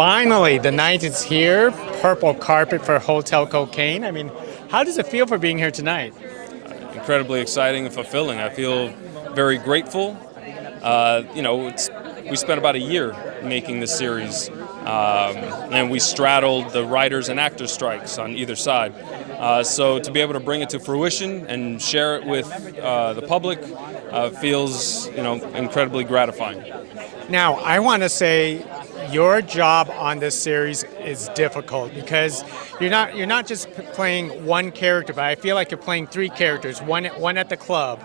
finally, the night is here. Purple carpet for Hotel Cocaine. I mean, how does it feel for being here tonight? Incredibly exciting and fulfilling. I feel very grateful. We spent about a year making this series, and we straddled the writers and actors strikes on either side. So to be able to bring it to fruition and share it with the public feels, incredibly gratifying. Now, I want to say your job on this series is difficult because you're not just playing one character, but I feel like you're playing three characters. One at the club,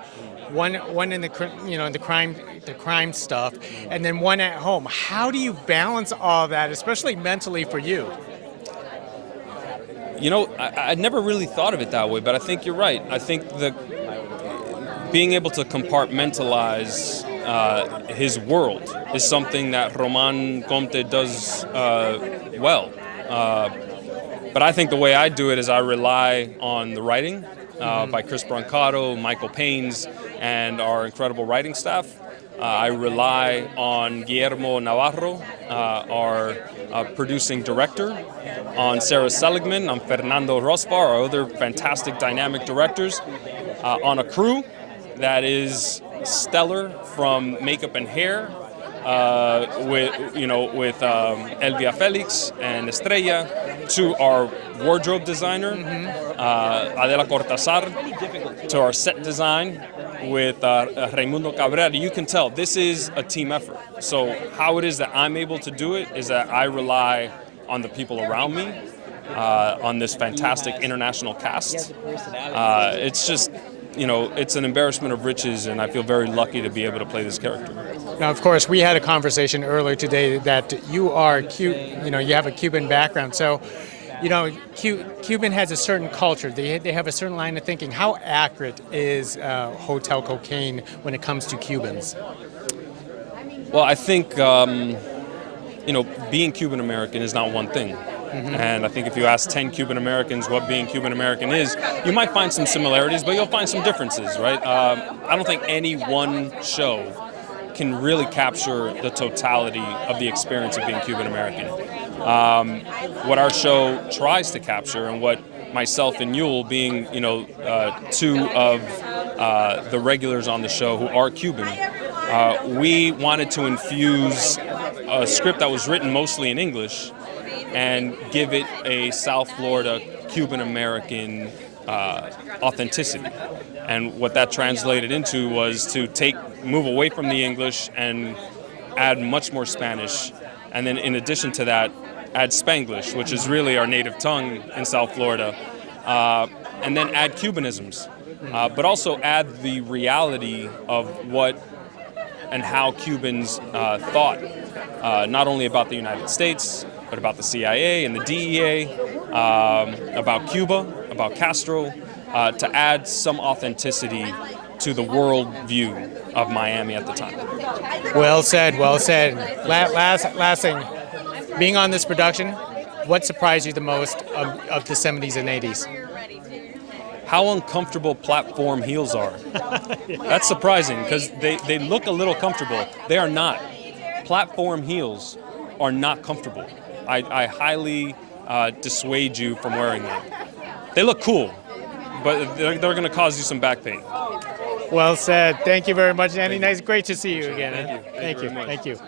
one in the crime stuff, and then one at home. How do you balance all of that, especially mentally for you? I never really thought of it that way, but I think you're right. I think that being able to compartmentalize his world is something that Roman Compte does well. But I think the way I do it is I rely on the writing by Chris Brancato, Michael Paynes, and our incredible writing staff. I rely on Guillermo Navarro, our producing director, on Sarah Seligman, on Fernando Rosvar, our other fantastic dynamic directors, on a crew that is stellar from makeup and hair, with Elvia Felix and Estrella, to our wardrobe designer, Adela Cortazar, to our set design with Raimundo Cabrera. You can tell this is a team effort. So how it is that I'm able to do it is that I rely on the people around me, on this fantastic international cast. It's just, it's an embarrassment of riches, and I feel very lucky to be able to play this character. Now, of course, we had a conversation earlier today that you have a Cuban background. So, Cuban has a certain culture. They have a certain line of thinking. How accurate is Hotel Cocaine when it comes to Cubans? Well, I think, being Cuban American is not one thing. And I think if you ask 10 Cuban Americans what being Cuban American is, you might find some similarities, but you'll find some differences, right? I don't think any one show can really capture the totality of the experience of being Cuban American. What our show tries to capture, and what myself and Yul, being two of the regulars on the show who are Cuban, we wanted to infuse a script that was written mostly in English and give it a South Florida Cuban American authenticity. And what that translated into was to move away from the English and add much more Spanish. And then in addition to that, add Spanglish, which is really our native tongue in South Florida. And then add Cubanisms, but also add the reality of what and how Cubans thought, not only about the United States, but about the CIA and the DEA, about Cuba, about Castro, to add some authenticity to the world view of Miami at the time. Well said, well said. Last thing, being on this production, what surprised you the most of the 70s and 80s? How uncomfortable platform heels are. That's surprising because they look a little comfortable. They are not. Platform heels are not comfortable. I highly dissuade you from wearing them. They look cool, but they're going to cause you some back pain. Well said. Thank you very much, Danny. Nice, great to see you again. Thank you. Thank you.